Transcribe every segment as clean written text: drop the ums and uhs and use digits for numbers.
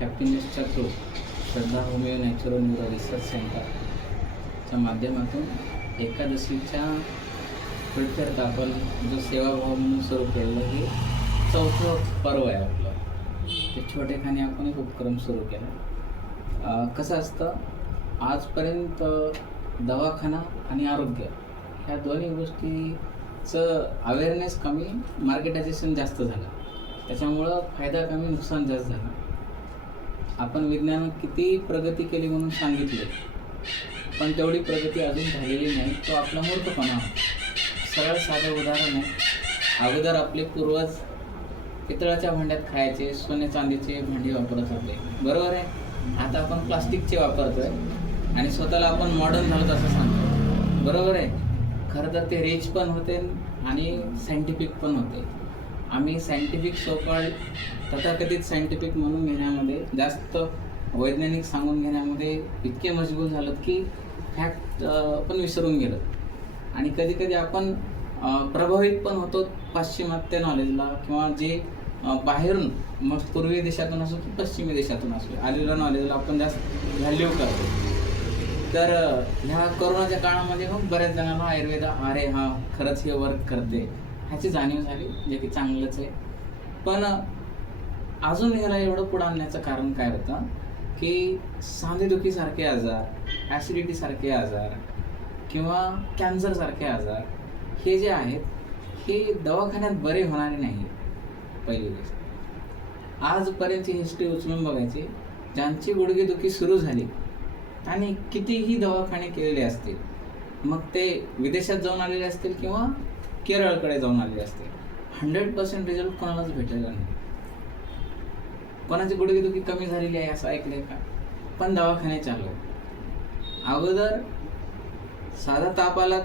हॅपीनेसच्या through श्रद्धा homeo natural neuro research सेंटरच्या माध्यमातून एकादशीच्या प्रित्यर्थ आपण जो सेवाभाव म्हणून सुरू केलेलं हे 4थं पर्व आहे आपलं. ते छोटेखानी आपण एक उपक्रम सुरू केला. कसं असतं, आजपर्यंत दवाखाना आणि आरोग्य ह्या दोन्ही गोष्टीचं अवेअरनेस कमी, मार्केटायझेशन जास्त झालं. त्याच्यामुळं फायदा कमी, नुकसान जास्त झालं. आपण विज्ञानात किती प्रगती केली म्हणून सांगितले, पण तेवढी प्रगती अजून झालेली नाही. तो आपला मूर्खपणा होता. सरळ साधं उदाहरण आहे, अगोदर आपले पूर्वज पितळाच्या भांड्यात खायचे, सोने चांदीचे भांडी वापरत होते, बरोबर आहे. आता आपण प्लास्टिकचे वापरतोय आणि स्वतःला आपण मॉडर्न झालो असं सांगतो, बरोबर आहे. खरं तर ते रिच पण होते आणि सायंटिफिक पण होते. आम्ही सायंटिफिक सोकॉल्ड तथाकथित सायंटिफिक म्हणून घेण्यामध्ये, जास्त वैज्ञानिक सांगून घेण्यामध्ये इतके मजबूर झालो की फॅक्ट पण विसरून गेलो. आणि कधी कधी आपण प्रभावित पण होतो पाश्चिमात्य नॉलेजला, किंवा जे बाहेरून, मग पूर्वी देशातून असो की पश्चिमी देशातून असो, आलेल्या नॉलेजला आपण जास्त व्हॅल्यू करतो. तर ह्या कोरोनाच्या काळामध्ये मग बऱ्याच जणांना आयुर्वेद, अरे हा खरंच हे वर्क करते, ह्याची जाणीव झाली, जे की चांगलंच आहे. पण अजून ह्याला एवढं पुढं आणण्याचं कारण काय होतं की सांधेदुखीसारखे आजार, ॲसिडिटीसारखे आजार किंवा कॅन्सरसारखे आजार हे जे आहेत हे दवाखान्यात बरे होणारे नाही. पहिली गोष्ट, आजपर्यंतची हिस्ट्री उचलून बघायची, ज्यांची गुडघेदुखी सुरू झाली आणि कितीही दवाखाने केलेले असतील, मग ते विदेशात जाऊन आलेले असतील किंवा केरळकडे जाऊन आलेले असतील, 100% रिझल्ट कोणालाच भेटलेला नाही. कोणाची गुडघेदुखी कमी झालेली आहे असं ऐकलंय का? पण दवाखाने चालू आहेत. अगोदर साधा ताप आला,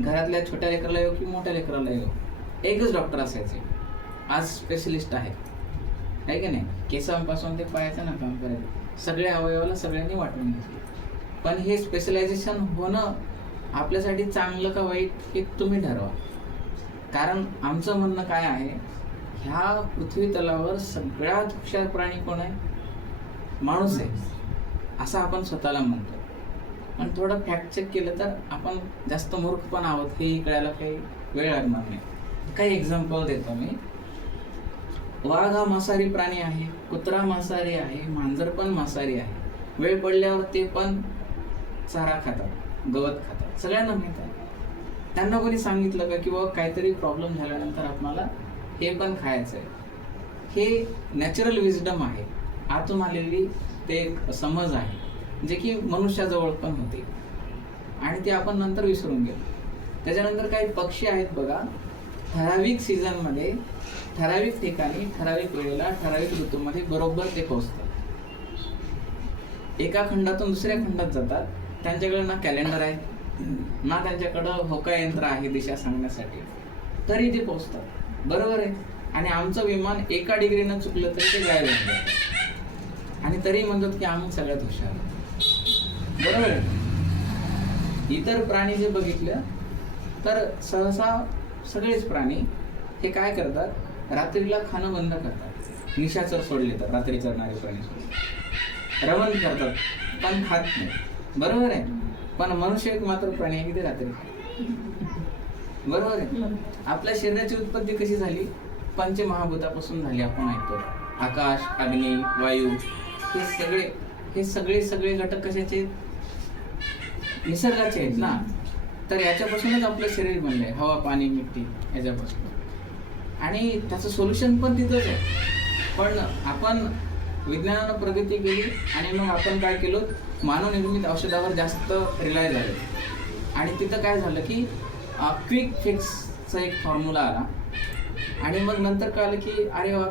घरातल्या छोट्या लेकराला येऊ की मोठ्या लेकराला येऊ, एकच डॉक्टर असायचे. आज स्पेशलिस्ट आहेत, आहे की नाही. केसांपासून ते पायाचं नाकांपर्यंत सगळ्या अवयवाला सगळ्यांनी वाटून घेतले. पण हे स्पेशलायझेशन होणं आपल्यासाठी चांगलं का वाईट हे तुम्ही ठरवा. कारण आमचं म्हणणं काय आहे, ह्या पृथ्वी तलावर सगळ्यात हुशार प्राणी कोण आहे? माणूस आहे, असं आपण स्वतःला म्हणतो. पण थोडं फॅक्ट चेक केलं तर आपण जास्त मूर्ख पण आहोत हेही कळायला काही वेळ लागणार नाही. काही एक्झाम्पल देतो मी. वाघ हा मांसाहारी प्राणी आहे, कुत्रा मांसाहारी आहे, मांजर पण मांसाहारी आहे. वेळ पडल्यावर ते पण चारा खातात, गवत खातात, सगळ्यांना माहीत आहे. त्यांना कोणी सांगितलं का की बाबा काहीतरी प्रॉब्लेम झाल्यानंतर आपल्याला हे पण खायचं आहे? हे नॅचरल विजडम आहे, आतून आलेली ते एक समज आहे, जे की मनुष्याजवळ पण होते आणि ते आपण नंतर विसरून गेलो. त्याच्यानंतर काही पक्षी आहेत बघा, ठराविक सीझनमध्ये, ठराविक ठिकाणी, ठराविक वेळेला, ठराविक ऋतूमध्ये बरोबर ते पोहोचतात. एका खंडातून दुसऱ्या खंडात जातात. त्यांच्याकडे ना कॅलेंडर आहे, ना त्यांच्याकडं होका यंत्र आहे दिशा सांगण्यासाठी, तरी ते पोहोचतात, बरोबर आहे. आणि आमचं विमान 1 डिग्रीनं चुकलं तरी ते गायब होऊन जातं आणि तरी म्हणतात की आम्ही सगळ्यात हुशार, बरोबर आहे. इतर प्राणी जे बघितलं तर सहसा सगळेच प्राणी हे काय करतात, रात्रीला खाणं बंद करतात. निशाचर सोडले तर रात्री चरणारे प्राणी सोडले, रवण करतात पण खात नाही, बरोबर आहे. पण मनुष्य एक मात्र प्राणी आहे की ते रात्री खात, बरोबर आहे. आपल्या शरीराची उत्पत्ती कशी झाली? पंचमहाभूतापासून झाली. आपण ऐकतो आकाश, अग्नी, वायू, हे सगळे घटक कशाचे? निसर्गाचे आहेत ना. तर याच्यापासूनच आपलं शरीर बनलं आहे, हवा, पाणी, मिट्टी, याच्यापासून. आणि त्याचं सोल्युशन पण तिथंच आहे. पण आपण विज्ञानानं प्रगती केली आणि मग आपण काय केलं, मानवनिर्मित औषधावर जास्त रिलाय झाले. आणि तिथं काय झालं की क्विक फिक्सचा एक फॉर्म्युला आला आणि मग नंतर कळलं की अरे वा,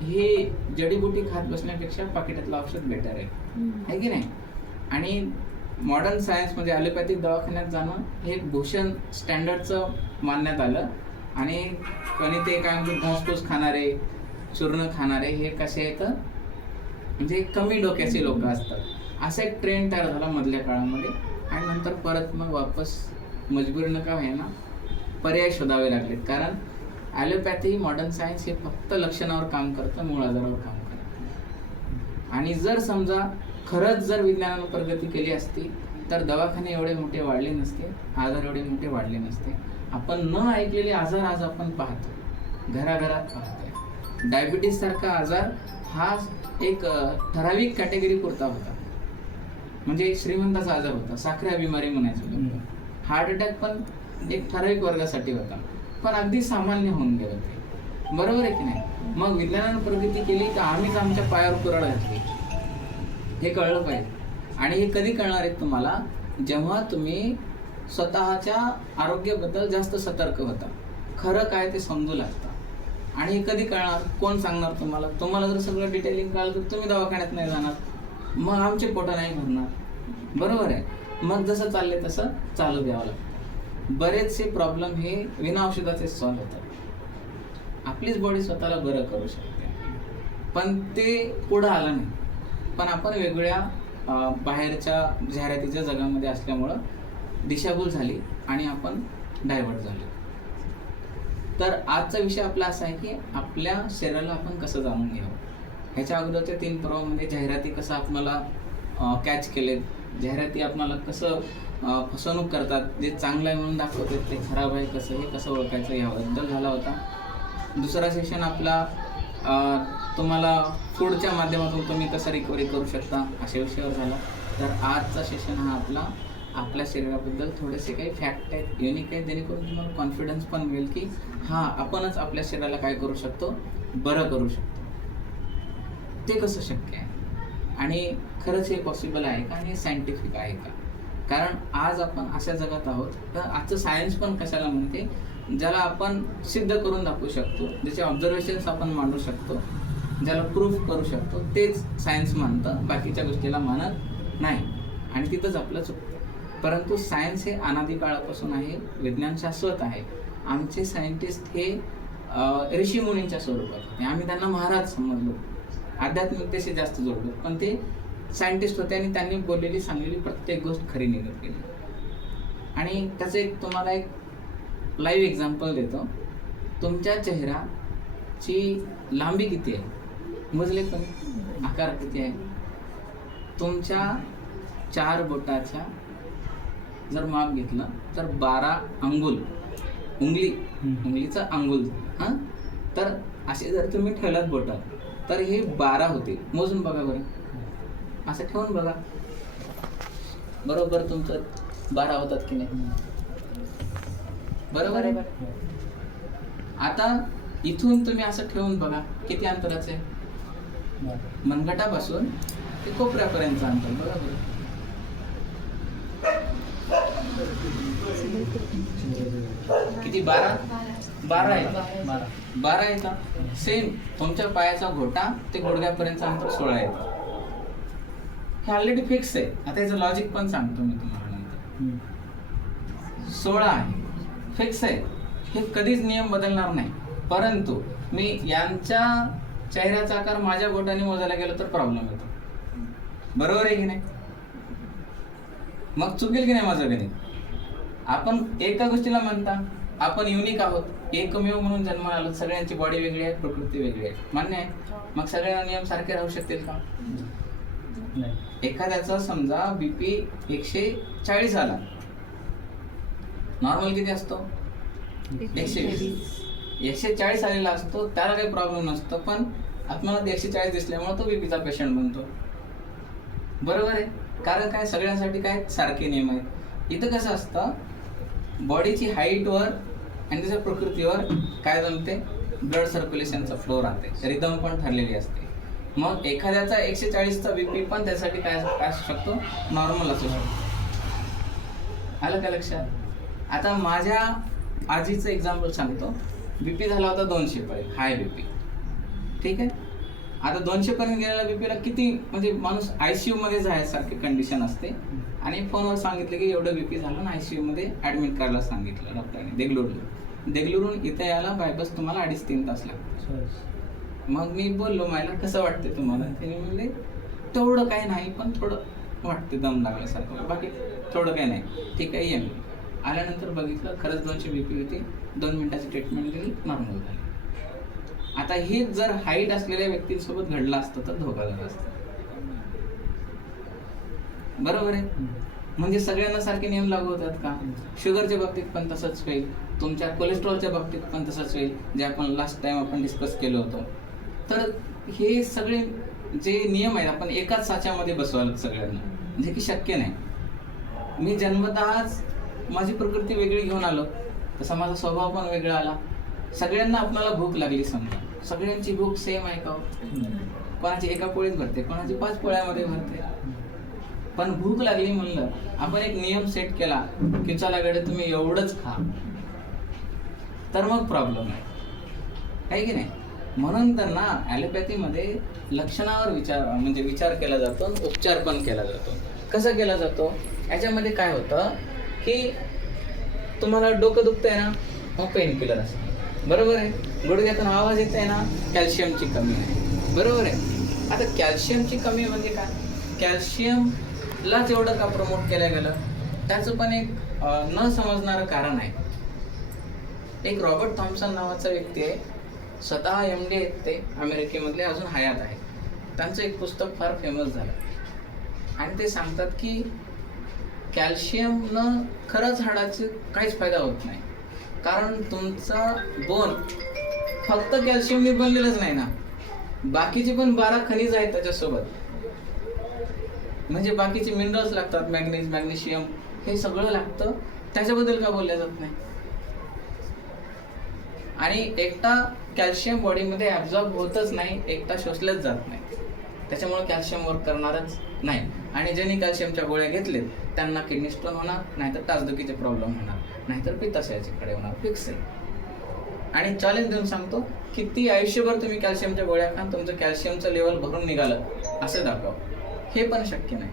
हे जडीबुटी खात बसण्यापेक्षा पाकिटातलं औषध बेटर आहे की नाही. आणि मॉडर्न सायन्समध्ये ॲलोपॅथिक दवाखान्यात जाणं हे भूषण स्टँडर्डचं मानण्यात आलं. आणि कोणी ते काय म्हणतात, घासपूस खाणारे, चूर्ण खाणारे हे कसे आहेत, म्हणजे कमी डोक्याचे लोक असतात, असा एक ट्रेंड तयार झाला मधल्या काळामध्ये. आणि नंतर परत मग वापस मजबुरीनं का आहे ना पर्याय शोधावे लागलेत. कारण ॲलोपॅथी, मॉडर्न सायन्स हे फक्त लक्षणावर काम करतं, मूळ आजारावर काम करतं. आणि जर समजा खरंच जर विज्ञानानं प्रगती केली असती तर दवाखाने एवढे मोठे वाढले नसते, आजार एवढे मोठे वाढले नसते. आपण न ऐकलेले आजार आज आपण पाहतो, घराघरात पाहतोय. डायबिटीस सारखा आजार हा एक ठराविक कॅटेगरी पुरता होता, म्हणजे श्रीमंताचा आजार होता, साखऱ्या बिमारी म्हणायचं. हार्ट अटॅक पण एक ठराविक वर्गासाठी होता, पण अगदी सामान्य होऊन गेलं ते. बरोबर आहे की नाही? मग विज्ञानानं प्रगती केली तर आम्हीच आमच्या पायावर कुऱ्हाड घातली, हे कळलं पाहिजे. आणि हे कधी कळणार आहे तुम्हाला? जेव्हा तुम्ही स्वतःच्या आरोग्याबद्दल जास्त सतर्क होता, खरं काय ते समजू लागतं. आणि हे कधी कळणार? कोण सांगणार तुम्हाला? तुम्हाला जर सगळं डिटेलिंग कळलं तर तुम्ही दवाखान्यात नाही जाणार, मग आमचे पोटं नाही भरणार. बरोबर आहे? मग जसं चाललंय तसं चालू द्यावं लागतं. बरेचसे प्रॉब्लेम हे विना औषधाचे सॉल्व्ह होतात. आपलीच बॉडी स्वतःला बरं करू शकते, पण ते पुढं आलं नाही. पण आपण वेगळ्या बाहेरच्या जाहिरातीच्या जगामध्ये असल्यामुळं दिशाभूल झाली आणि आपण डायव्हर्ट झालो. तर आजचा विषय आपला असा आहे की आपल्या शरीराला आपण कसं जाणून घ्यावं. ह्याच्या अगोदरच्या 3 पर्वामध्ये जाहिराती कसं आपल्याला कॅच केलेत, जाहिराती आपल्याला कसं फसवणूक करतात, जे चांगलं आहे म्हणून दाखवतात ते खराब आहे कसं, हे कसं ओळखायचं याबद्दल झाला होता. दुसरा सेशन आपला तुम्हाला फूडच्या माध्यमातून तुम्ही कसं रिकव्हरी करू शकता अशा विषयावर झाला. तर आजचा सेशन हा आपल्या शरीराबद्दल थोडेसे काही फॅक्ट आहेत, युनिक आहेत, जेणेकरून तुम्हाला कॉन्फिडन्स पण मिळेल की हां आपणच आपल्या शरीराला काय करू शकतो, बरं करू शकतो. ते कसं शक्य आहे आणि खरंच हे पॉसिबल आहे का आणि हे सायंटिफिक आहे का? कारण आज आपण अशा जगात आहोत, तर आजचं सायन्स पण कशाला म्हणते, ज्याला आपण सिद्ध करून दाखवू शकतो, ज्याचे ऑब्झर्वेशन्स आपण मांडू शकतो, ज्याला प्रूफ करू शकतो, तेच सायन्स मानतं, बाकीच्या गोष्टीला मानत नाही. आणि तिथंच आपलं चुकतं. परंतु सायन्स हे अनादी काळापासून आहे, विज्ञान शाश्वत आहे. आमचे सायंटिस्ट हे ऋषीमुनींच्या स्वरूपात होते, आम्ही त्यांना महाराज समजलो, आध्यात्मिकतेशी जास्त जोडलो, पण ते सायंटिस्ट होते आणि त्यांनी बोललेली सांगलेली प्रत्येक गोष्ट खरी निघत गेली. आणि त्याचं तुम्हाला एक लाईव्ह एक्झाम्पल देतो. तुमच्या चेहऱ्याची लांबी किती आहे, मोजले पण आकार किती आहे? तुमच्या 4 बोटाच्या जर माप घेतलं तर 12 अंगुल, उंगलीचा अंगुल, हां, तर असे जर तुम्ही ठेवलात बोटं तर हे 12 होते. मोजून बघा बरं, असं ठेवून बघा, बरोबर तुमचं 12 होतात की नाही? बरोबर आहे. आता इथून तुम्ही असं ठेवून बघा किती अंतराचं आहे, मनगटापासून ते कोपऱ्यापर्यंतचं अंतर. बरोबर, किती? 12 आहे. 12 आहे का? सेम तुमच्या पायाचा घोटा ते गुडघ्यापर्यंतचं अंतर 16 आहे. हे ऑलरेडी फिक्स आहे. आता याचं लॉजिक पण सांगतो मी तुम्हाला नंतर. 16 आहे, फिक्स आहे, हे कधीच नियम बदलणार नाही. परंतु मी यांच्या चेहऱ्याचा आकार माझ्या बोटाने मोजायला गेलो तर प्रॉब्लेम येतो. बरोबर आहे की नाही? मग चुकेल की नाही माझं गणित? आपण एका गोष्टीला म्हणता आपण युनिक आहोत, एकमेव म्हणून जन्माला आलो, सगळ्यांची बॉडी वेगळी आहे, प्रकृती वेगळी आहे, मान्य आहे. मग सगळ्यांना नियम सारखे राहू शकतील का? नाही. एखाद्याचा समजा बीपी 140 आला, नॉर्मल किती असतो? 120. 140 आलेला असतो, त्याला काही प्रॉब्लेम नसतो, पण आत्म्याला 140 दिसल्यामुळे तो बीपीचा पेशंट बनतो. बरोबर आहे? कारण काय, सगळ्यांसाठी काय सारखे नियम आहेत. इथं कसं असतं, बॉडीची हाईटवर आणि त्याच्या प्रकृतीवर काय जमते, ब्लड सर्क्युलेशनचा फ्लो राहते, रिदम पण ठरलेली असते. मग एखाद्याचा 140चा बीपी पण त्यासाठी काय असू शकतो, नॉर्मल असू शकतो. आलं का लक्षात? आता माझ्या आजीचं एक्झाम्पल सांगतो. बीपी झाला होता 200 पर्यंत, हाय बीपी, ठीक आहे. आता 200 पर्यंत गेलेल्या बीपीला किती, म्हणजे माणूस ICU मध्ये जायसारखी कंडिशन असते, आणि फोनवर सांगितलं की एवढं बीपी झालं ना, ICU मध्ये ऍडमिट करायला सांगितलं डॉक्टरने. देगलूरून इथे यायला बाय बस तुम्हाला 2.5-3 तास लागतात. मग मी बोललो, मला कसं वाटते तुम्हाला? ते म्हणले तेवढं काही नाही, पण थोडं वाटते दम लागल्यासारखं, बाकी थोडं काही नाही, ठीक आहे. ये आल्यानंतर बघितलं खरंच 200 बीपी होती. 2 मिनिटाची ट्रीटमेंट केली, नॉर्मल झाली. आता हे जर हाईट असलेल्या व्यक्तींसोबत घडलं असतं तर धोका झाला असतं. बरोबर आहे. म्हणजे सगळ्यांना सारखे नियम लागू होतात का? शुगरच्या बाबतीत पण तसंच होईल, तुमच्या कोलेस्ट्रॉलच्या बाबतीत पण तसंच होईल, जे आपण लास्ट टाइम आपण डिस्कस केलं होतं. तर हे सगळे जे नियम आहेत आपण एकाच साच्यामध्ये बसवाल सगळ्यांना, जे की शक्य नाही. मी जन्मतःच माझी प्रकृती वेगळी घेऊन आलो, तसा माझा स्वभाव पण वेगळा आला. सगळ्यांना आपल्याला भूक लागली समजा, सगळ्यांची भूक सेम आहे का? कोणाची एका पोळीत भरते, कोणाची 5 पोळ्यामध्ये भरते. पण भूक लागली म्हणलं, आपण एक नियम सेट केला की चला गडे तुम्ही एवढंच खा, तर मग प्रॉब्लेम आहे की नाही? म्हणून तर ना ॲलोपॅथीमध्ये लक्षणावर विचार केला जातो, उपचार पण केला जातो. कसा केला जातो? याच्यामध्ये काय होतं की तुम्हाला डोकं दुखतंय ना, मग पेन किलर असतं, बरोबर आहे. गुडघ्यातून आवाज येत आहे ना, कॅल्शियमची कमी आहे, बरोबर आहे. आता कॅल्शियमची कमी म्हणजे काय? कॅल्शियमला जेवढं का प्रमोट केलं गेलं त्याचं पण एक न समजणारं कारण आहे. एक रॉबर्ट थॉम्सन नावाचा व्यक्ती आहे, स्वतः MD आहेत ते, अमेरिकेमधले, अजून हयात आहे. त्यांचं एक पुस्तक फार फेमस झालं आणि ते सांगतात की कॅल्शियमनं खरंच हाडाचे काहीच फायदा होत नाही. कारण तुमचा बोन फक्त कॅल्शियमने बनलेलंच नाही ना, बाकीचे पण 12 खनिज आहेत त्याच्यासोबत. म्हणजे बाकीचे मिनरल्स लागतात, मॅग्नेशियम, हे सगळं लागतं. त्याच्याबद्दल का बोलल्या जात नाही? आणि एकटा कॅल्शियम बॉडीमध्ये ॲब्झॉर्ब होतच नाही, एकटा शोषलंच जात नाही. त्याच्यामुळे कॅल्शियम वर्क करणारच नाही. आणि ज्यांनी कॅल्शियमच्या गोळ्या घेतलेत त्यांना किडनी स्टोन होणार, नाहीतर टाचदुखीचे प्रॉब्लेम होणार, नाहीतर पित्ताशयाकडे होणार, फिक्स आहे. आणि चॅलेंज देऊन सांगतो, किती आयुष्यभर तुम्ही कॅल्शियमच्या गोळ्या खा, तुमचं कॅल्शियमचं लेवल भरून निघालं असं दाखवा. हे पण शक्य नाही,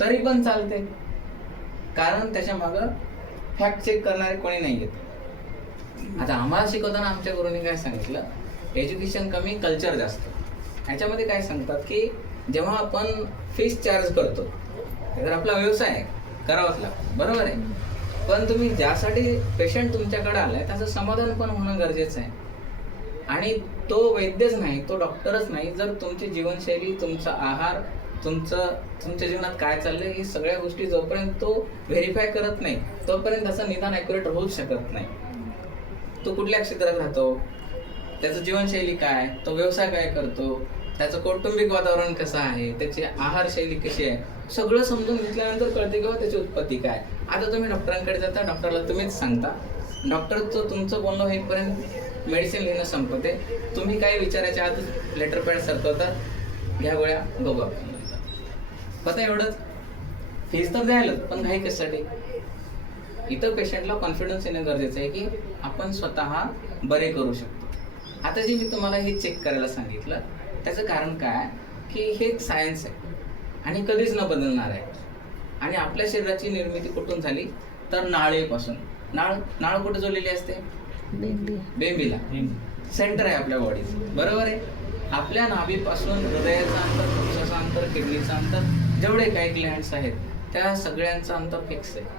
तरी पण चालते. कारण त्याच्या मागं फॅक्ट चेक करणारे कोणी नाही आहेत. आता आम्हाला शिकवताना आमच्या गुरुंनी काय सांगितलं, एज्युकेशन कमी, कल्चर जास्त. ह्याच्यामध्ये काय सांगतात की जेव्हा आपण फीस चार्ज करतो, तर आपला व्यवसाय आहे, करावाच लागतो, बरोबर आहे. पण तुम्ही ज्यासाठी पेशंट तुमच्याकडे आलाय त्याचं समाधान पण होणं गरजेचं आहे. आणि तो वैद्यच नाही, तो डॉक्टरच नाही, जर तुमची जीवनशैली, तुमचा आहार, तुमच्या जीवनात काय चाललंय, ही सगळ्या गोष्टी जोपर्यंत तो व्हेरीफाय करत नाही तोपर्यंत त्याचं निदान ॲक्युरेट होऊच शकत नाही. तो कुठल्या क्षेत्रात राहतो, त्याचं जीवनशैली काय, तो व्यवसाय काय करतो, त्याचं कौटुंबिक वातावरण कसं आहे, त्याची आहारशैली कशी आहे, सगळं समजून घेतल्यानंतर कळते किंवा त्याची उत्पत्ती काय. आता तुम्ही डॉक्टरांकडे जाता, डॉक्टरला तुम्हीच सांगता, डॉक्टरचं तुमचं बोलणं होईपर्यंत मेडिसिन लिहिणं संपते. तुम्ही काय विचारायच्या आधीच लेटर पॅड सरकवतात, घ्या गोळ्या, बघू आपण. पता एवढंच, फीस तर द्यायलाच, पण घाई कशासाठी? इतर पेशंटला कॉन्फिडन्स येणं गरजेचं आहे की आपण स्वतः बरे करू शकतो. आता जे मी तुम्हाला हे चेक करायला सांगितलं त्याचं कारण काय की हे एक सायन्स आहे आणि कधीच न बदलणार आहे. आणि आपल्या शरीराची निर्मिती कुठून झाली तर नाळेपासून. नाळ कुठे जोडलेली असते? बेंबीला. सेंटर आहे आपल्या बॉडीचं, बरोबर आहे. आपल्या नाभीपासून हृदयाचं अंतर, फुफ्फुसाचं अंतर, किडनीचं अंतर, जेवढे काही ग्लँड्स आहेत त्या सगळ्यांचं अंतर फिक्स आहे.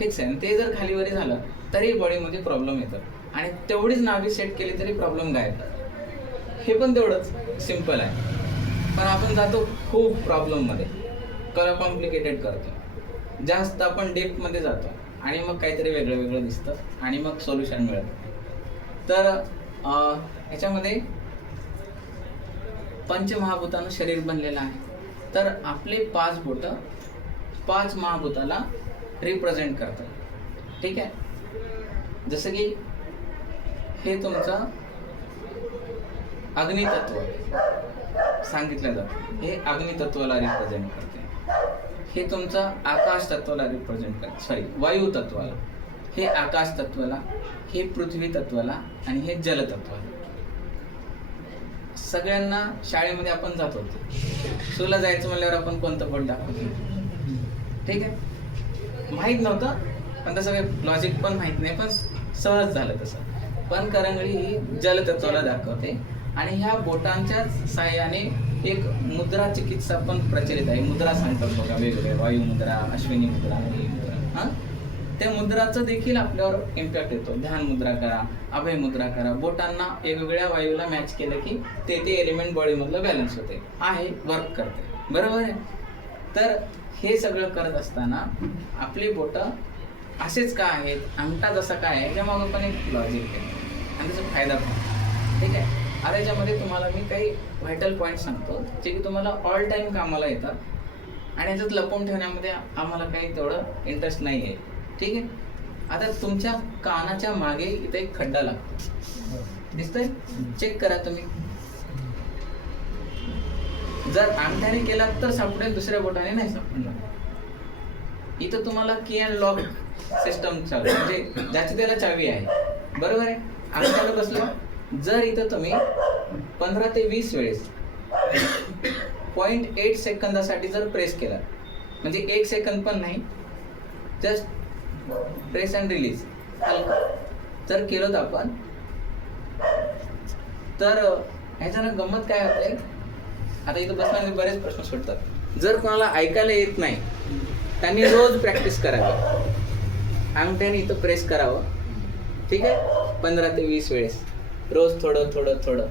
आणि ते जर खालीवरी झालं तरी बॉडीमध्ये प्रॉब्लेम येतात. आणि तेवढीच नाभी सेट केली तरी प्रॉब्लेम गायब. हे पण तेवढंच सिम्पल आहे. पण आपण जातो खूप प्रॉब्लेममध्ये, कॉम्प्लिकेटेड करतो, जास्त आपण डेप्थमध्ये जातो आणि मग काहीतरी वेगळं दिसतं आणि मग सोल्युशन मिळतं. तर ह्याच्यामध्ये पंचमहाभूतानं शरीर बनलेलं आहे. तर आपले 5 बोटं 5 महाभूताला रिप्रेझेंट करतात, ठीक आहे. जसं की हे तुमचं अग्नितत्व सांगितलं जातं, हे अग्नितत्वाला रिप्रेझेंट करते. हे तुमचं आकाश तत्वाला रिप्रेझेंट करते, वायू तत्वाला, हे आकाश तत्वाला, हे पृथ्वी तत्वाला आणि हे जल तत्वाला. सगळ्यांना शाळेमध्ये आपण जात होतो, तुला जायचं म्हणल्यावर आपण कोणतं बोट दाखवतो, ठीक आहे. माहीत नव्हतं, पण तसं काही लॉजिक पण माहीत नाही, पण सहज झालं तसं. पण करंगळी ही जलतत्वाला दाखवते आणि ह्या बोटांच्याच साह्याने एक मुद्रा चिकित्सा पण प्रचलित आहे. मुद्रा सांगतात बघा, वेगवेगळे वायू मुद्रा, अश्विनी मुद्रा, ही मुद्रा. त्या मुद्राचं देखील आपल्यावर इम्पॅक्ट येतो. ध्यान मुद्रा करा, अभय मुद्रा करा. बोटांना वेगवेगळ्या वायूला मॅच केलं की ते एलिमेंट बॉडीमधलं बॅलन्स होते, आहे, वर्क करते, बरोबर आहे. तर हे सगळं करत असताना आपली बोटं असेच का आहेत, अंगठा जसा काय आहे, याच्यामागं पण एक लॉजिक आहे आणि त्याचा फायदा पण. ठीक आहे. आता याच्यामध्ये तुम्हाला मी काही व्हायटल पॉईंट सांगतो जे की तुम्हाला ऑल टाईम कामाला येतात आणि याच्यात लपवून ठेवण्यामध्ये आम्हाला काही तेवढं इंटरेस्ट नाही आहे. ठीक आहे. आता तुमच्या कानाच्या मागे इथे एक खड्डा लागतो, दिसतोय? चेक करा तुम्ही. जर अंगठ्याने केला तर सापडेल, दुसऱ्या बोटाने नाही सापडणार. इथं तुम्हाला की अँड लॉक सिस्टम चालू म्हणजे ज्याची त्याला चावी आहे, बरोबर आहे. अंगठ्याला बसलं, जर इथं तुम्ही 15 ते 20 वेळेस 0.8 सेकंदासाठी जर प्रेस केला, म्हणजे 1 सेकंद पण नाही, जस्ट प्रेस अँड रिलीज जर केलं तर आपण, तर ह्याच्यानं गंमत काय होते. आता इथं बसण्याचे बरेच प्रश्न सुटतात. जर कोणाला ऐकायला येत नाही त्यांनी रोज प्रॅक्टिस करावी, अंगठ्याने इथं प्रेस करावं. ठीक आहे. 15 ते 20 वेळेस रोज थोडं थोडं थोडं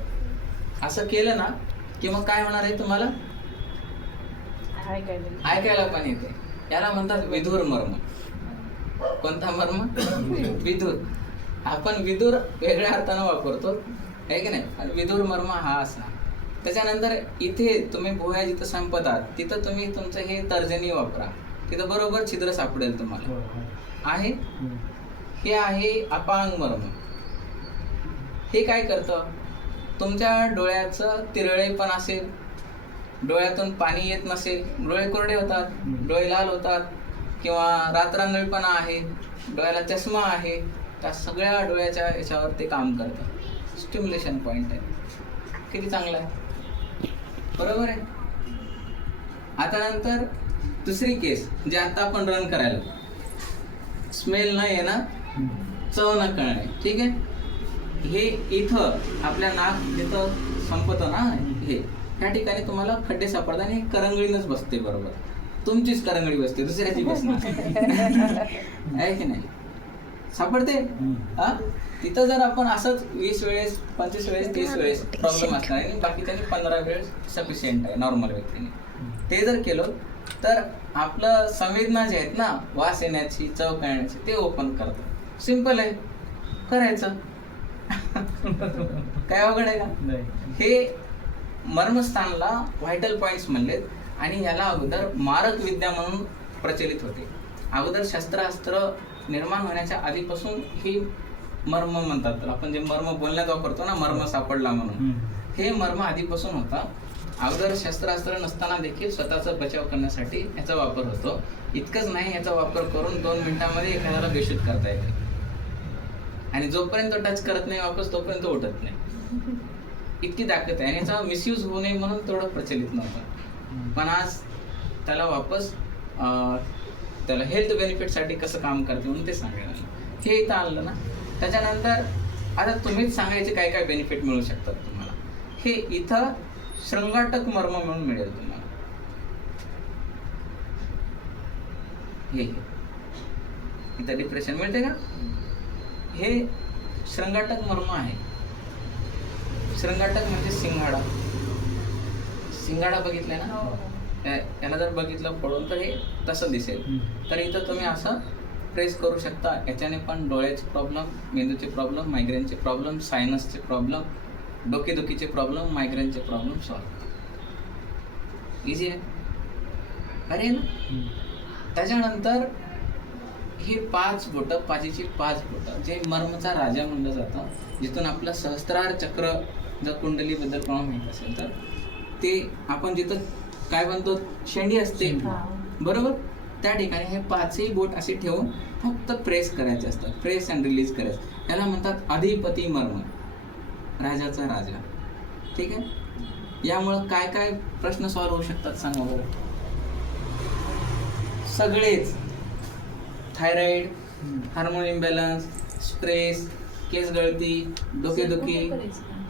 असं केलं ना की मग काय होणार आहे, तुम्हाला ऐकायला पण येते. याला म्हणतात विधुर मर्म. कोणता मर्म? विधुर. आपण विधुर वेगळ्या अर्थानं वापरतो, आहे की नाही, आणि विधुर मर्म हा असा. त्याच्यानंतर इथे तुम्ही भुवया जिथं संपतात तिथं तुम्ही तुमचं हे तर्जनी वापरा, तिथं बरोबर छिद्र सापडेल तुम्हाला. आहे हे आहे अपांग मर्म. हे काय करतं, तुमच्या डोळ्याचं तिरळेपण असेल, डोळ्यातून पाणी येत नसेल, डोळे कोरडे होतात, डोळे लाल होतात, किंवा रात्रांगळपणा आहे, डोळ्याला चष्मा आहे, त्या सगळ्या डोळ्याच्या याच्यावर ते काम करतं. स्टिम्युलेशन पॉईंट आहे. किती चांगलं आहे, बरोबर आहे. आता नंतर दुसरी केस जे आता आपण रन करायला, स्मेल न येणं, चव न कळणे. ठीक आहे. हे इथं आपल्या नाक जिथं संपतं ना, हे ह्या ठिकाणी तुम्हाला खड्डे सापडतात आणि करंगळीनच बसते, बरोबर तुमचीच करंगळी बसते, दुसऱ्याची बसणार आहे की नाही, सापडते. हा, तिथं जर आपण असंच 20 वेळेस 25 वेळेस 30 वेळेस प्रॉब्लेम असणार आणि बाकीच्याने 15 वेळेस सफिशियंट आहे नॉर्मल व्यक्तीने. ते जर केलं तर आपलं संवेदना जे आहेत ना, वास येण्याची, चव कळण्याची, ते ओपन करतं. सिंपल आहे, करायचं. काय अवघड आहे का? हे मर्मस्थानला व्हायटल पॉइंट्स म्हणलेत आणि याला अगोदर मारक विद्या म्हणून प्रचलित होते. अगोदर शस्त्रास्त्र निर्माण होण्याच्या आधीपासून ही मर्म म्हणतात. आपण जे मर्म बोलण्यात वापरतो ना, मर्म सापडला म्हणून, हे मर्म आधीपासून होता. अगोदर शस्त्रास्त्र नसताना देखील स्वतःचा बचाव करण्यासाठी याचा वापर होतो. इतकंच नाही, याचा वापर करून 2 मिनिटांमध्ये एखाद्याला बेशुद्ध करता येते आणि जोपर्यंत टच करत नाही वापस तोपर्यंत उठत नाही, इतकी ताकद आहे. आणि याचा मिसयूज होऊ नये म्हणून तेवढं प्रचलित नव्हतं. पण आज त्याला वापस त्याला हेल्थ बेनिफिटसाठी कसं काम करते म्हणून ते सांगायला हे इथं आणलं ना. त्याच्यानंतर आता तुम्हीच सांगायचे काय काय बेनिफिट मिळू शकतात तुम्हाला. हे इथं शृंगाटक मर्म म्हणून मिळेल तुम्हाला. हे इथं डिप्रेशन मिळते का, हे शृंगाटक मर्म आहे. शृंगाटक म्हणजे सिंघाडा. सिंघाडा बघितलाय ना, याला जर बघितलं पडून तर हे तसं दिसेल. तर इथं तुम्ही असं प्रेस करू शकता. याच्याने पण डोळ्याचे प्रॉब्लेम, मेंदूचे प्रॉब्लेम, मायग्रेनचे प्रॉब्लेम, सायनसचे प्रॉब्लेम, डोकेदुखीचे प्रॉब्लेम, मायग्रेनचे प्रॉब्लेम सॉल्व्ह. इझी आहे, अरे ना. त्याच्यानंतर हे 5 बोटं, पाचीची 5 बोटं, जे मर्मचा राजा म्हणलं जातं, जिथून आपलं सहस्त्रार चक्र, जर कुंडलीबद्दल कोणाला माहीत असेल तर, ते आपण जिथं काय म्हणतो शेंडी असते, बरोबर, त्या ठिकाणी हे 5ही बोट असे ठेवून फक्त प्रेस करायचे असतात. प्रेस अँड रिलीज करायचं. याला म्हणतात अधिपती मर्म, राजाचा राजा. ठीक आहे. यामुळं काय काय प्रश्न सॉल्व्ह होऊ शकतात सांगा बरं. सगळेच, थायरॉइड, हार्मोन इम्बॅलन्स, स्ट्रेस, केस गळती, डोकेदुखी,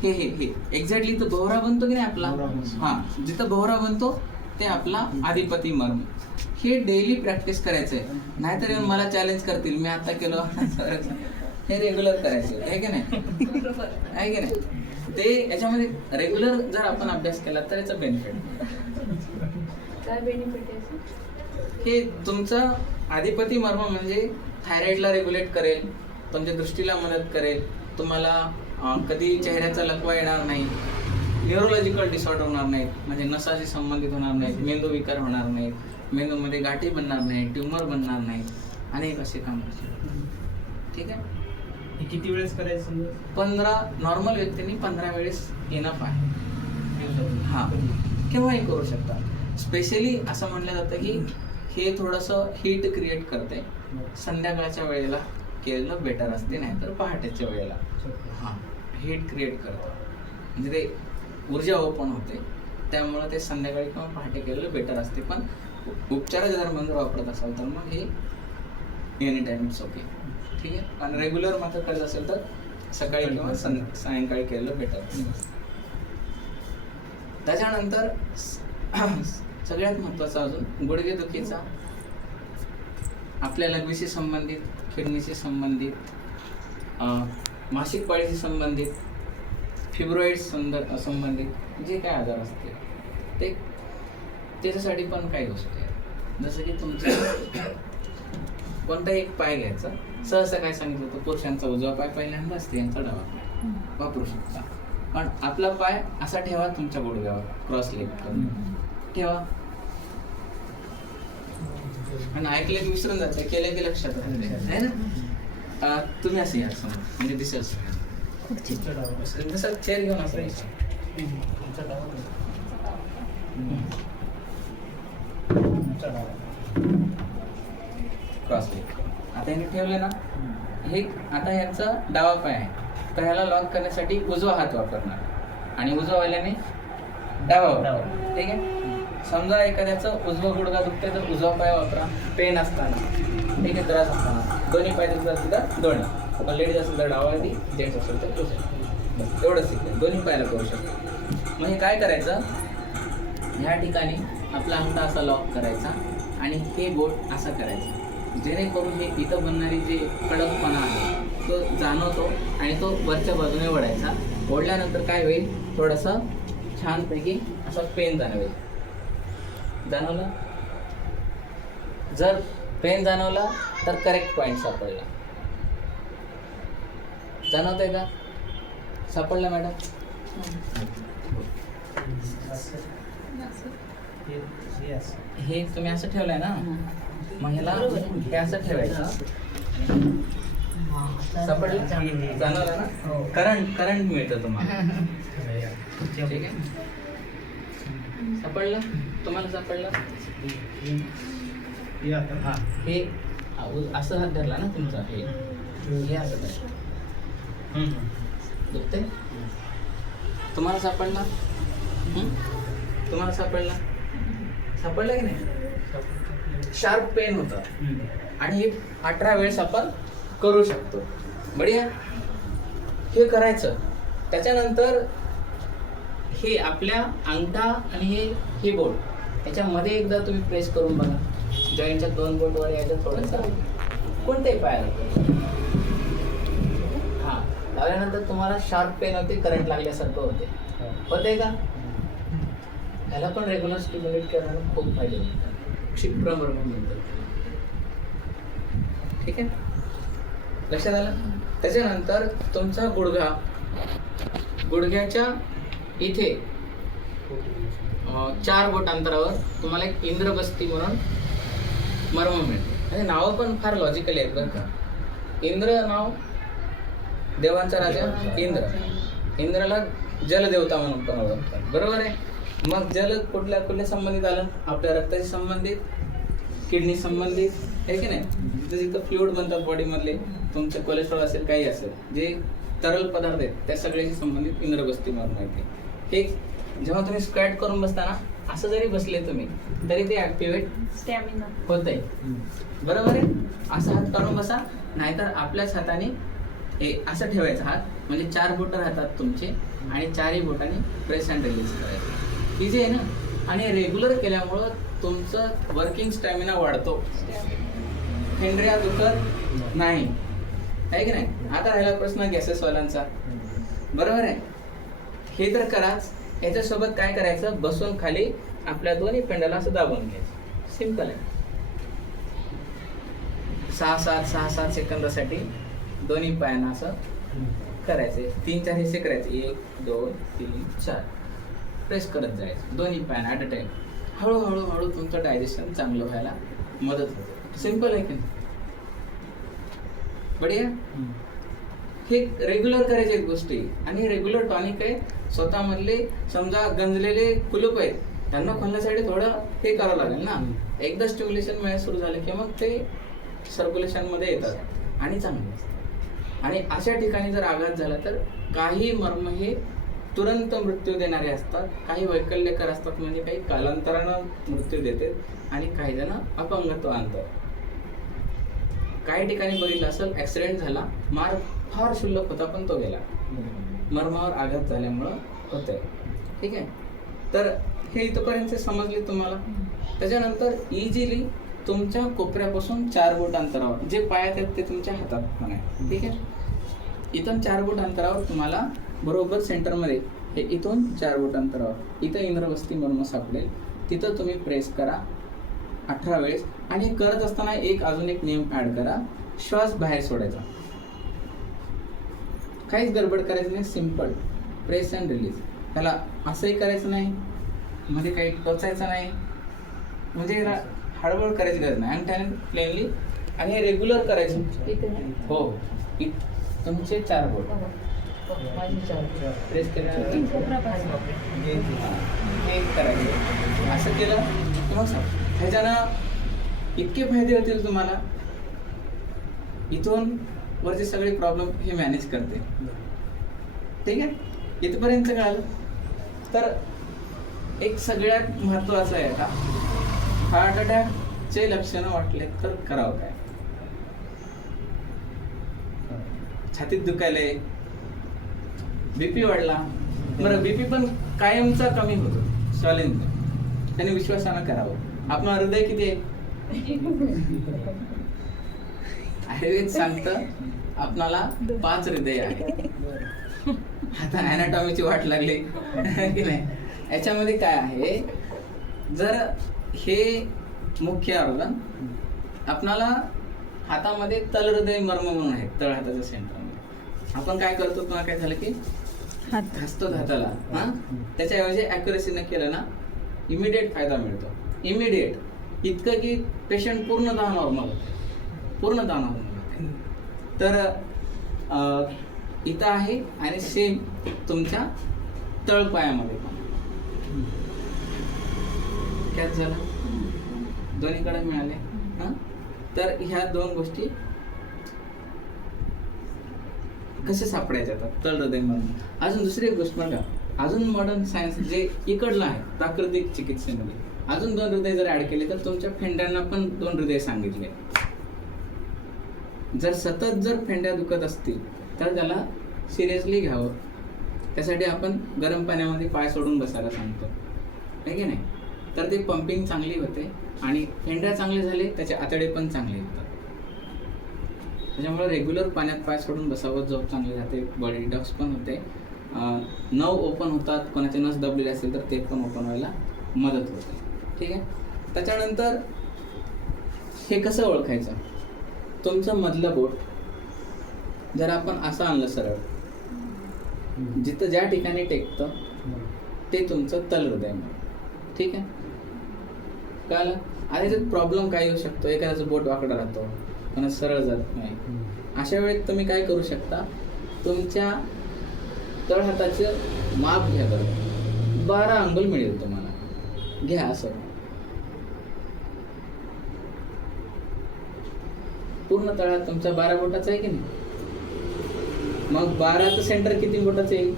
हे हे हे एक्झॅक्टली तो भोवरा बनतो की नाही आपला, हां, जिथं भोवरा बनतो ते आपला अधिपती मर्म. हे डेली प्रॅक्टिस करायचं आहे. नाहीतर येऊन मला चॅलेंज करतील, मी आता केलं. हे रेग्युलर करायचं आहे की नाही, आहे की नाही. ते याच्यामध्ये रेग्युलर जर आपण अभ्यास केला तर याचा बेनिफिट. काय बेनिफिट आहे? हे तुमचं अधिपती मर्म म्हणजे थायरॉइडला रेग्युलेट करेल, तुमच्या दृष्टीला मदत करेल, तुम्हाला कधी चेहऱ्याचा लकवा येणार नाही, न्यूरोलॉजिकल डिसऑर्डर होणार नाहीत, म्हणजे नसाशी संबंधित होणार नाहीत, मेंदू विकार होणार नाहीत, मेंदूमध्ये गाठी बनणार नाही, ट्यूमर बनणार नाही, अनेक असे काम असतात. ठीक आहे. हे किती वेळेस करायचं? 15 नॉर्मल व्यक्तींनी 15 वेळेस इनफ आहे. हां, केव्हाही करू शकता. स्पेशली असं म्हटलं जातं की हे थोडंसं हीट क्रिएट करते, संध्याकाळच्या वेळेला केलेलं बेटर असते, नाहीतर पहाटेच्या वेळेला. हां, हीट क्रिएट करतं, म्हणजे ते ऊर्जा ओपन होते, त्यामुळं ते संध्याकाळी किंवा पहाटे केलेलं बेटर असते. पण उपचाराच्या दरम्यान जर वापरत असाल तर मग हे एनी टाइम इट्स ओके. ठीक आहे. आणि रेग्युलर मात्र करत असेल तर सकाळी किंवा सायंकाळी केलेलं बेटर. त्याच्यानंतर सगळ्यात महत्त्वाचा अजून गुडघेदुखीचा, आपल्या लघवीशी संबंधित, किडनीशी संबंधित, मासिक पाळीशी संबंधित, फिब्रॉइड्स संबंधित जे काय आजार असते ते त्याच्यासाठी पण काही गोष्टी आहेत. जसं की तुमचं कोणताही एक पाय घ्यायचा, सहसा काय सांगितलं होतं, पुरुषांचा उजवा पाय पहिल्यांदा, स्त्रियांचा डावा पाय वापरू शकता. पण आपला पाय असा ठेवा तुमच्या गुडघ्यावर, क्रॉस लेग ठेवा. आणि ऐकले की विसरून जातं, केलं की लक्षात आहे ना. तुम्ही असं या समोर, म्हणजे दिसेल जसं चेअर घेऊन असं क्रॉस लेग. आता याने ठेवलं ना, हे आता ह्याचा डावा पाय आहे, तर ह्याला लॉक करण्यासाठी उजवा हात वापरणार आणि उजवा वाल्याने डावा वापर. ठीक आहे. समजा एखाद्याचं उजवा गुडघा दुखते तर उजवा पाय वापरा, पेन असताना, ठीक आहे, त्रास असताना. दोन्ही पाय दुखत असतील तर दोन्ही, लेडीज असेल तर डावा आधी, जेंट्स असेल तर उजवा. बस एवढंच शिकलं, दोन्ही पायाला करू शकतो. मग हे काय करायचं, ह्या ठिकाणी आपला अंगठा असा लॉक करायचा आणि हे बोट असं करायचं, जेणेकरून हे इथं बनणारी जे कडकपणा आहे तो जाणवतो आणि तो वरच्या बाजूने ओढायचा. ओढल्यानंतर काय होईल, थोडंसं छानपैकी असा पेन जाणवेल. जाणवलं? जर पेन जाणवला तर करेक्ट पॉईंट सापडला. जाणवतंय का? सापडला मॅडम? हे तुम्ही असं ठेवलंय ना, मग ह्याला हे असं ठेवायचं. सापडलं? जाणवलं ना? करंट मिळतं तुम्हाला. ठीक आहे. सापडलं? तुम्हाला सापडलं? हा, हे असं हात धरला ना तुमचा, हे असं धरला, दुखते? तुम्हाला सापडला? तुम्हाला सापडला? सापडलं की नाही? शार्प पेन होतं आणि हे 18 वेळेस आपण करू शकतो. बढिया. हे करायचं. त्याच्यानंतर हे आपल्या अंगठा आणि हे बोट याच्यामध्ये एकदा तुम्ही प्रेस करून बघा. जॉईंटच्या 2 बोटवर यायचं थोडंसं, कोणत्याही पायाला. हां, लावल्यानंतर तुम्हाला शार्प पेन होते, करंट लागल्यासारखं होते का? त्याला पण रेग्युलर स्टिम्युलेट करणं खूप फायदे होतात. क्षिप्रमर्म म्हणतात. ठीक आहे, लक्षात आलं? त्याच्यानंतर तुमचा गुडघ्याच्या इथे 4 बोट अंतरावर तुम्हाला एक इंद्रबस्ती म्हणून मर्म मिळते. आणि नावं पण फार लॉजिकल आहेत बरं का. इंद्र नाव, देवांचा राजा इंद्र. इंद्राला जलदेवता म्हणून पण ओळखतात. बरोबर आहे. मग जल कुठल्या संबंधित आलं? आपल्या रक्ताशी संबंधित, किडनी संबंधित, आहे की नाही? जिथं फ्लुइड बनतात बॉडीमधले, तुमचं कोलेस्ट्रॉल असेल, काही असेल, जे तरल पदार्थ आहेत त्या सगळ्याशी संबंधित इंद्रबस्ती मर्म माहिती. हे जेव्हा तुम्ही स्क्वॅट करून बसताना असं जरी बसले तुम्ही तरी ते ऍक्टिव्हेट स्टॅमिना होत आहे. बरोबर आहे. असं हात काढून बसा, नाहीतर आपल्याच हाताने हे असं ठेवायचा हात, म्हणजे 4 बोट राहतात तुमचे आणि 4ही बोटाने प्रेस अँड रिलीज करायचं. इझी आहे ना. आणि रेग्युलर केल्यामुळं तुमचं वर्किंग स्टॅमिना वाढतो, हेंड्र्या दुखत नाही, आहे की नाही? आता राहिला प्रश्न गॅसेसवाल्यांचा. बरोबर आहे. हे तर कराच, याच्यासोबत काय करायचं, बसून खाली आपल्या दोन्ही पेंड्याला असं दाबून घ्यायचं. सिंपल आहे. 6-7 सेकंदासाठी दोन्ही पायांना असं करायचे. 3-4 हिस्से करायचे. 1 2 3 4 प्रेस करत जायचं दोन्ही पायांना ॲट अ टाइम. हळूहळू तुमचं डायजेशन चांगलं व्हायला मदत होते. सिंपल आहे की नाही? बढिया. हे रेग्युलर करायचे गोष्टी. आणि रेग्युलर टॉनिक आहे. स्वतःमधले समजा गंजलेले कुलूप आहेत त्यांना खोलण्यासाठी थोडं हे करावं लागेल ना. एकदा स्टिम्युलेशन मिळायला सुरू झालं की मग ते सर्क्युलेशनमध्ये येतात आणि चांगले असतात. आणि अशा ठिकाणी जर आघात झाला तर काही मर्म हे तुरंत मृत्यू देणारे असतात. काही वैकल्यकर असतात, म्हणजे काही कालांतरानं मृत्यू देतात आणि काही जण अपंगत्व आणतात. काही ठिकाणी बघितलं असेल, ॲक्सिडेंट झाला, मार फार क्षुल्लक होता पण तो गेला, मर्मावर आघात झाल्यामुळं होतंय. ठीक आहे. तर हे इथपर्यंत समजले तुम्हाला. त्याच्यानंतर इझिली तुमच्या कोपऱ्यापासून 4 बोट अंतरावर जे पायात आहेत ते तुमच्या हातात पण आहे. ठीक आहे. इथून 4 बोट अंतरावर तुम्हाला बरोबर सेंटरमध्ये हे इथून 4 बोट अंतरावर इथं इंद्रवस्ती मर्म सापडेल. तिथं तुम्ही प्रेस करा 18 वेळेस. आणि करत असताना अजून एक नियम ॲड करा, श्वास बाहेर सोडायचा. काहीच गडबड करायचं नाही. Simple press and release. त्याला असंही करायचं नाही, मध्ये काही टोचायचं नाही, म्हणजे हळूहळू करायची गरज नाही. आणि प्लेनली. आणि हे रेग्युलर करायचं. हो, तुमचे 4 बोट प्रेस केल्यानंतर हे करायचं. असं केलं की मग ह्याच्यानं इतके फायदे होतील तुम्हाला. इथून वरचे सगळे प्रॉब्लेम हे मॅनेज करते. ठीक आहे. इथपर्यंत कळालं. तर एक सगळ्यात महत्त्वाचं आहे, आता हार्ट अटॅकचे लक्षणं वाटले तर करावं काय. छातीत दुखायलंय, बीपी वाढला. बरं, बीपी पण कायमचा कमी होतो स्वालीन. त्याने विश्वासानं करावं. आपलं हृदय किती आहे? आयुर्वेद सांगतं आपणाला 5 हृदय आहे. आता अॅनाटॉमीची वाट लागली की नाही. याच्यामध्ये काय आहे, जर हे मुख्य ऑर्गन आपणाला हातामध्ये तल हृदय मर्म म्हणून आहे, तळ हाताच्या सेंटरमध्ये. आपण काय करतो, तुम्हाला काय झालं की घासतो हाताला, त्याच्याऐवजी ॲक्युरेसीनं केलं ना, इमिडिएट फायदा मिळतो. इमिडिएट इतकं की पेशंट पूर्णतः नॉर्मल होते, पूर्णतः नॉर्मल होते. तर इथं आहे. आणि सेम तुमच्या तळपायामध्ये पण कॅच झालं, दोन्हीकडे मिळाले. तर ह्या 2 गोष्टी कसे सापडायचे आता तळ हृदय म्हणून. अजून दुसरी एक गोष्ट बघा, अजून मॉडर्न सायन्स जे इकडलं आहे प्राकृतिक चिकित्सेमध्ये, अजून 2 हृदय जर ऍड केले तर तुमच्या फेंड्यांना पण 2 हृदय सांगितले. जर सतत जर फेंड्या दुखत असतील तर त्याला सिरियसली घ्यावं. त्यासाठी आपण गरम पाण्यामध्ये पाय सोडून बसायला सांगतो, आहे की नाही. तर ते पंपिंग चांगली होते आणि फेंड्या चांगले झाले, त्याचे आतडे पण चांगले होतात. त्याच्यामुळे रेग्युलर पाण्यात पाय सोडून बसावं, झोप चांगली राहते, बॉडी डिटॉक्स पण होते, नव ओपन होतात. कोणाचे नस दबलेले असेल तर ते पण ओपन व्हायला मदत होते. ठीक आहे. त्याच्यानंतर हे कसं ओळखायचं, तुमचं मधलं बोट जर आपण असं आणलं सरळ, जिथं ज्या ठिकाणी टेकतं ते तुमचं तल हृदय. ठीक आहे. कळलं. आता याच्यात प्रॉब्लेम काय येऊ शकतो, एखाद्याचं बोट वाकडं राहतो, कोणा सरळ जात नाही. अशा वेळेत तुम्ही काय करू शकता, तुमच्या तळ हाताचं माप घ्या. बरं 12 अंगुल मिळेल तुम्हाला. घ्या असं पूर्ण तळहात तुमचा 12 बोटाचा आहे की नाही. मग 12चं सेंटर किती बोटाचं येईल?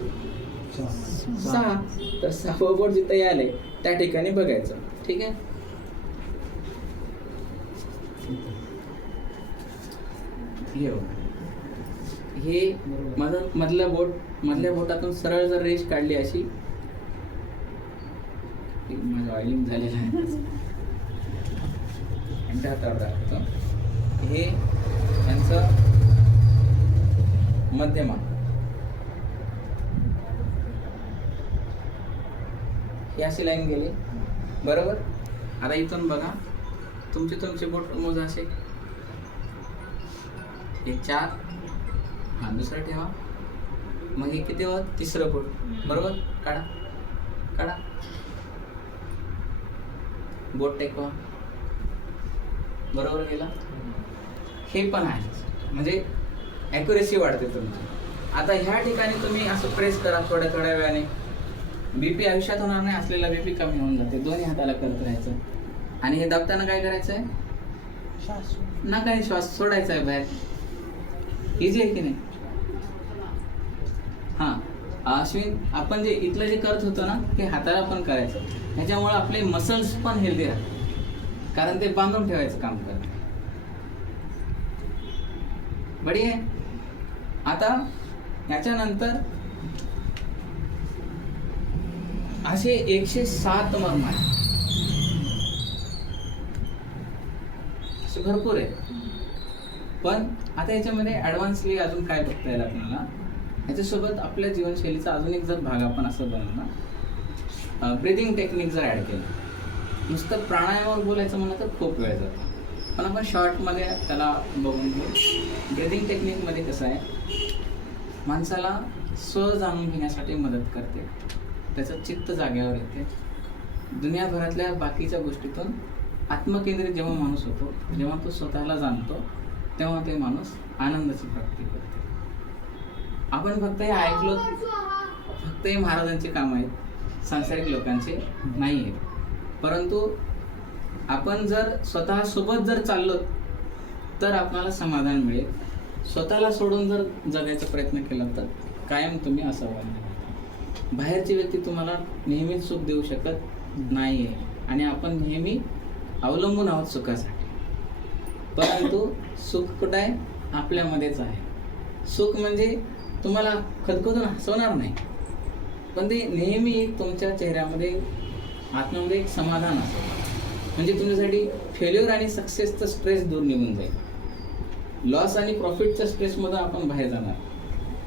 6. तर 6वं बोट जिथं यायलंय त्या ठिकाणी बघायचं. ठीक आहे. हे मधलं बोट, मधल्या बोटातून सरळ जर रेष काढली अशी, माझं ऑइलिंग झालेलं आहे, हातावर राखतो. हे यांचं मध्यमा, ही अशी लाईन गेली, बरोबर. आता इथून बघा, तुमचे बोट मोजा असे, एक 4, हा दुसरं ठेवा, मग हे किती होत, तिसरं बोट, बरोबर. काढा काढा, बोट टेकवा, बरोबर गेला. हे पण आहे, म्हणजे ॲक्युरेसी वाढते तुमची. आता ह्या ठिकाणी तुम्ही असं प्रेस करा थोड्या थोड्या वेळाने, बीपी आयुष्यात होणार नाही, असलेला बीपी कमी होऊन जाते. दोन्ही हाताला करत राहायचं. आणि हे दाबताना काय करायचं आहे, नाकाने श्वास सोडायचा आहे बाहेर. इझी आहे की नाही. हां अश्विन, आपण जे इथलं जे करत होतो ना, ते हाताला पण करायचं. ह्याच्यामुळे आपले मसल्स पण हेल्दी राहतात, कारण ते बांधून ठेवायचं काम करतात. बढी आहे. आता याच्यानंतर असे 107 मर्म आहे, असे भरपूर आहे. पण आता याच्यामध्ये ॲडव्हान्सली अजून काय बघता येईल आपल्याला, ह्याच्यासोबत आपल्या जीवनशैलीचा अजून एक जर भाग आपण असं बनवला, ब्रिदिंग टेक्निक जर ॲड केलं. नुसतं प्राणायामावर बोलायचं म्हणलं तर खूप वेळ जातो, पण आपण शॉर्टमध्ये त्याला बघून घेऊ. ब्रिदिंग टेक्निकमध्ये कसं आहे, माणसाला स्व जाणून घेण्यासाठी मदत करते, त्याचं चित्त जागेवर येते. दुनियाभरातल्या बाकीच्या गोष्टीतून आत्मकेंद्रित जेव्हा माणूस होतो, जेव्हा तो स्वतःला जाणतो, तेव्हा ते माणूस आनंदाची प्राप्ती करते. आपण फक्त हे ऐकलो, फक्त हे महाराजांचे काम आहेत, सांसारिक लोकांचे नाही आहेत. परंतु आपण जर स्वतःसोबत जर चाललो तर आपल्याला समाधान मिळेल. स्वतःला सोडून जर जगायचा प्रयत्न केला तर कायम तुम्ही असं बाहेरची व्यक्ती तुम्हाला नेहमीच सुख देऊ शकत नाही आहे, आणि आपण नेहमी अवलंबून आहोत सुखासाठी. परंतु सुख कुठं आहे, आपल्यामध्येच आहे. सुख म्हणजे तुम्हाला खदखदून हसवणार नाही, पण ते नेहमी तुमच्या चेहऱ्यामध्ये आत्म्यामध्ये एक समाधान असेल. म्हणजे तुमच्यासाठी फेल्युअर आणि सक्सेसचं स्ट्रेस दूर निघून जाईल. लॉस आणि प्रॉफिटच्या स्ट्रेसमधून आपण बाहेर जाणार.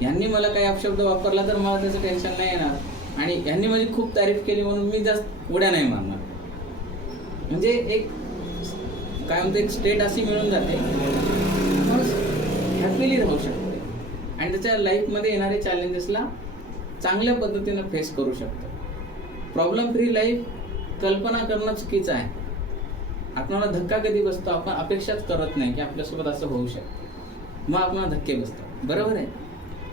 ह्यांनी मला काही अपशब्द वापरला तर मला त्याचं टेन्शन नाही येणार, आणि ह्यांनी माझी खूप तारीफ केली म्हणून मी जास्त उड्या नाही मारणार. म्हणजे एक काय म्हणतो, एक स्टेट अशी मिळून जाते, माणूस हॅपीली राहू शकतो आणि त्याच्या लाईफमध्ये येणारे चॅलेंजेसला चांगल्या पद्धतीनं फेस करू शकतो. प्रॉब्लेम फ्री लाईफ कल्पना करणं चुकीचं आहे. आपल्याला धक्का कधी बसतो, आपण अपेक्षाच करत नाही की आपल्यासोबत असं होऊ शकतं, मग आपल्याला धक्के बसतात, बरोबर आहे.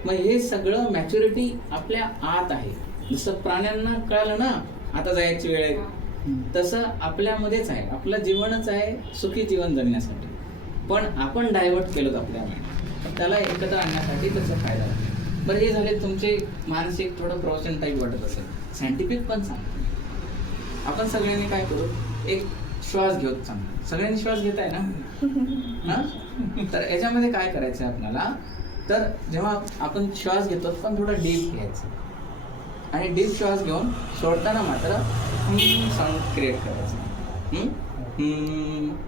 मग हे सगळं मॅच्युरिटी आपल्या आत आहे. जसं प्राण्यांना कळालं ना आता जायची वेळ आहे, तसं आपल्यामध्येच आहे. आपलं जीवनच आहे सुखी जीवन जगण्यासाठी, पण आपण डायव्हर्ट केलोत आपल्याला. त्याला एकत्र आणण्यासाठी त्याचा फायदा आहे. बरं, हे झाले तुमचे मानसिक, थोडं प्रोफेशन टाईप वाटत असेल. सायंटिफिक पण सांगतो. आपण सगळ्यांनी काय करू, एक श्वास घेऊ. चांगला सगळ्यांनी श्वास घेत आहे ना. हां, तर याच्यामध्ये काय करायचं आहे आपल्याला, तर जेव्हा आपण श्वास घेतो पण थोडा डीप घ्यायचा, आणि डीप श्वास घेऊन सोडताना मात्र साऊंड क्रिएट करायचं,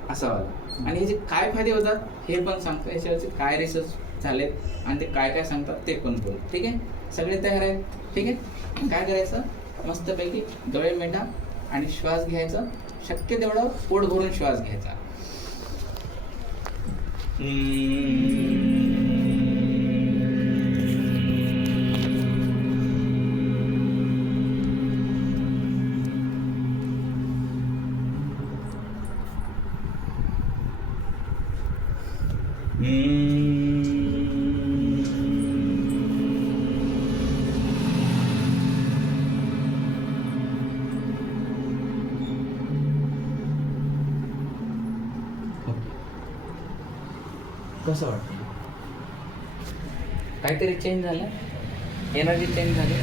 असा वाला. आणि ह्याचे काय फायदे होतात हे पण सांगतो, याच्यावरचे काय रिसर्च झालेत आणि ते काय काय सांगतात ते पण बोल. ठीक आहे, सगळे तयार आहेत. ठीक आहे, काय करायचं, मस्तपैकी डोळे मिटा आणि श्वास घ्यायचा. शक्य तेवढं पोट भरून श्वास घ्यायचा. कसं वाटतं, काहीतरी चेंज झालं, एनर्जी चेंज झाली.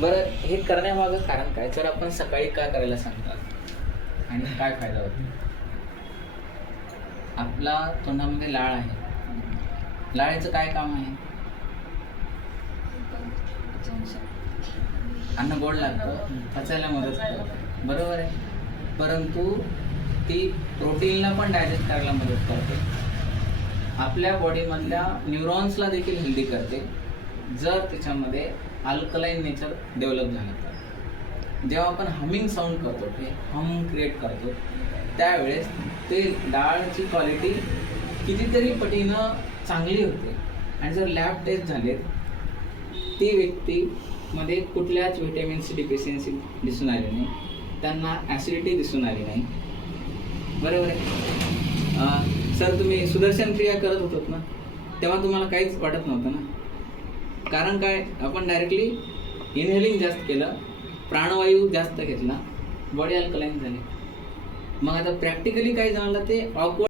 बरं, हे करण्यामागं कारण काय, तर आपण सकाळी काय करायला सांगतात आणि काय फायदा होतो. आपला तोंडामध्ये लाळ आहे, लाळेचं काय काम आहे, अन्न गोड लागतं, पचायला मदत करतं, बरोबर आहे. परंतु ती प्रोटीनला पण डायजेस्ट करायला मदत करते, आपल्या बॉडीमधल्या न्यूरॉन्सला देखील हेल्दी करते, जर त्याच्यामध्ये अल्कलाईन नेचर डेव्हलप झालं तर. जेव्हा आपण हमिंग साऊंड करतो ते हम क्रिएट करतो त्यावेळेस ते डाळची क्वालिटी कितीतरी पटीनं चांगली होते. आणि जर लॅब टेस्ट झाले ती व्यक्तीमध्ये कुठल्याच व्हिटॅमिन सी डिफिशियन्सी दिसून आली नाही, त्यांना ॲसिडिटी दिसून आली नाही. बरोबर आहे. सर तुम्ही सुदर्शन क्रिया करत होतात ना तेव्हा तुम्हाला काहीच वाटत नव्हतं ना, कारण काय आपण डायरेक्टली इनहेलिंग जास्त केलं, प्राणवायू जास्त घेतला, बॉडी अल्कलाईन झाली. मग आता प्रॅक्टिकली काय जाणलं ते ऑकवर्ड